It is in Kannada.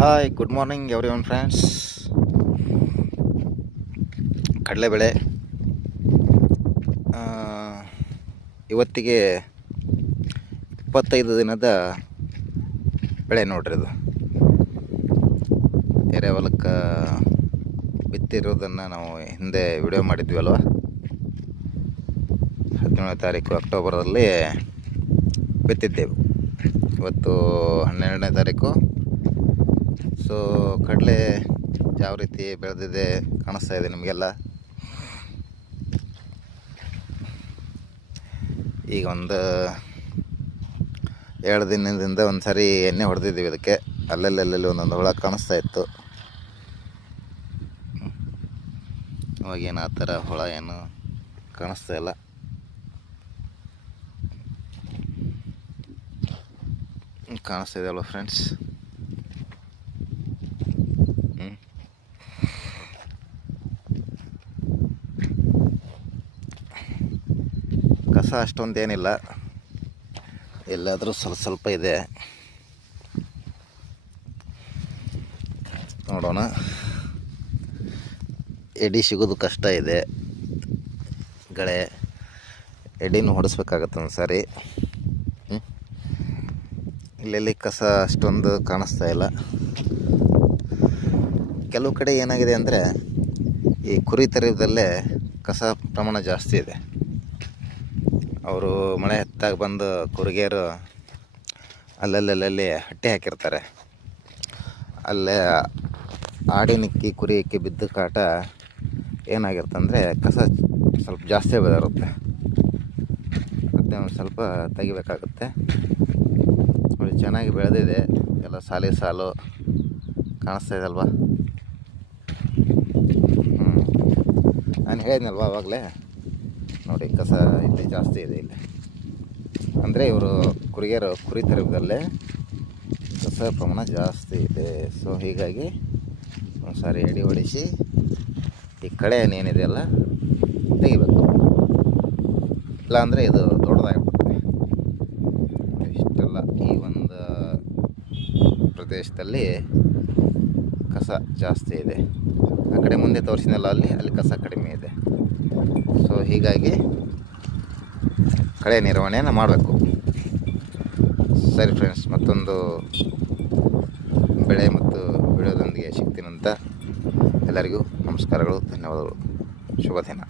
Hi, good morning everyone friends. ಕಡಲೆಬೇಳೆ ಇವತ್ತಿಗೆ 25 ದಿನದ ಬೆಳೆ ನೋಡ್ರಿ. ಇದು ಎರೆಹೊಲಕ್ಕೆ ಬಿತ್ತಿರೋದನ್ನು ನಾವು ಹಿಂದೆ ವಿಡಿಯೋ ಮಾಡಿದ್ವಿ ಅಲ್ವ. 17ನೇ ತಾರೀಕು ಅಕ್ಟೋಬರಲ್ಲಿ ಬಿತ್ತಿದ್ದೆವು. ಇವತ್ತು 12ನೇ ತಾರೀಕು. ಸೊ ಕಡಲೆ ಯಾವ ರೀತಿ ಬೆಳೆದಿದೆ ಕಾಣಿಸ್ತಾ ಇದೆ ನಿಮಗೆಲ್ಲ. ಈಗ ಒಂದು 2 ದಿನದಿಂದ ಒಂದು ಸಾರಿ ಎಣ್ಣೆ ಹೊಡೆದಿದ್ದೀವಿ ಇದಕ್ಕೆ. ಅಲ್ಲಲ್ಲಿ ಒಂದೊಂದು ಹುಳ ಕಾಣಿಸ್ತಾ ಇತ್ತು. ಇವಾಗೇನು ಆ ಥರ ಹುಳ ಏನು ಕಾಣಿಸ್ತಾ ಇಲ್ಲ. ಕಾಣಿಸ್ತಾ ಇದೆಯಲ್ವ ಫ್ರೆಂಡ್ಸ್. ಕಸ ಅಷ್ಟೊಂದೇನಿಲ್ಲ, ಎಲ್ಲಾದರೂ ಸ್ವಲ್ಪ ಇದೆ. ನೋಡೋಣ. ಎಡಿ ಸಿಗೋದು ಕಷ್ಟ ಇದೆ. ಎಡಿನೂ ಹೊಡಿಸ್ಬೇಕಾಗತ್ತೆ ಒಂದು ಸಾರಿ. ಇಲ್ಲೆಲ್ಲಿ ಕಸ ಅಷ್ಟೊಂದು ಕಾಣಿಸ್ತಾ ಇಲ್ಲ. ಕೆಲವು ಕಡೆ ಏನಾಗಿದೆ ಅಂದರೆ ಈ ಕುರಿ ತರದಲ್ಲೇ ಕಸ ಪ್ರಮಾಣ ಜಾಸ್ತಿ ಇದೆ. ಅವರು ಮಳೆ ಹತ್ತಾಗ ಬಂದು ಕುರಿಗೆಯರು ಅಲ್ಲಲ್ಲಿ ಹಟ್ಟಿ ಹಾಕಿರ್ತಾರೆ. ಅಲ್ಲೇ ಆಡಿನಕ್ಕಿ ಕುರಿಯಕ್ಕೆ ಬಿದ್ದ ಕಾಟ ಏನಾಗಿರ್ತಂದರೆ ಕಸ ಸ್ವಲ್ಪ ಜಾಸ್ತಿ ಬೆಳೆದಿರುತ್ತೆ. ಅದನ್ನೇ ಒಂದು ಸ್ವಲ್ಪ ತೆಗಿಬೇಕಾಗುತ್ತೆ. ನೋಡಿ, ಚೆನ್ನಾಗಿ ಬೆಳೆದಿದೆ ಎಲ್ಲ. ಸಾಲು ಕಾಣಿಸ್ತಾ ಇದಲ್ವ. ನಾನು ಹೇಳಿದ್ನಲ್ವ ಆವಾಗಲೇ. ನೋಡಿ, ಕಸ ಇಲ್ಲಿ ಜಾಸ್ತಿ ಇದೆ. ಇಲ್ಲಿ ಅಂದರೆ ಇವರು ಕುರಿಯರು ಕುರಿ ತರದಲ್ಲೇ ಕಸ ಪ್ರಮಾಣ ಜಾಸ್ತಿ ಇದೆ. ಸೊ ಹೀಗಾಗಿ ಒಂದು ಸಾರಿ ಎಡಿ ಹೊಡಿಸಿ ಈ ಕಳೆ ಏನಿದೆಯಲ್ಲ ತೆಗಿಬೇಕು. ಇಲ್ಲಾಂದರೆ ಇದು ದೊಡ್ಡದಾಗಿಬಿಡುತ್ತೆ. ಇಷ್ಟೆಲ್ಲ ಈ ಒಂದು ಪ್ರದೇಶದಲ್ಲಿ ಕಸ ಜಾಸ್ತಿ ಇದೆ. ಆ ಕಡೆ ಮುಂದೆ ತೋರಿಸಿನಲ್ಲ, ಅಲ್ಲಿ ಕಸ ಕಡಿಮೆ ಇದೆ. ಸೊ ಹೀಗಾಗಿ ಕಳೆ ನಿರ್ವಹಣೆಯನ್ನು ಮಾಡಬೇಕು. ಸರಿ ಫ್ರೆಂಡ್ಸ್, ಮತ್ತೊಂದು ಬೆಳೆ ಮತ್ತು ವಿಡಿಯೋದೊಂದಿಗೆ ಸಿಗ್ತೀನಂತ ಎಲ್ಲರಿಗೂ ನಮಸ್ಕಾರಗಳು, ಧನ್ಯವಾದಗಳು, ಶುಭ ದಿನ.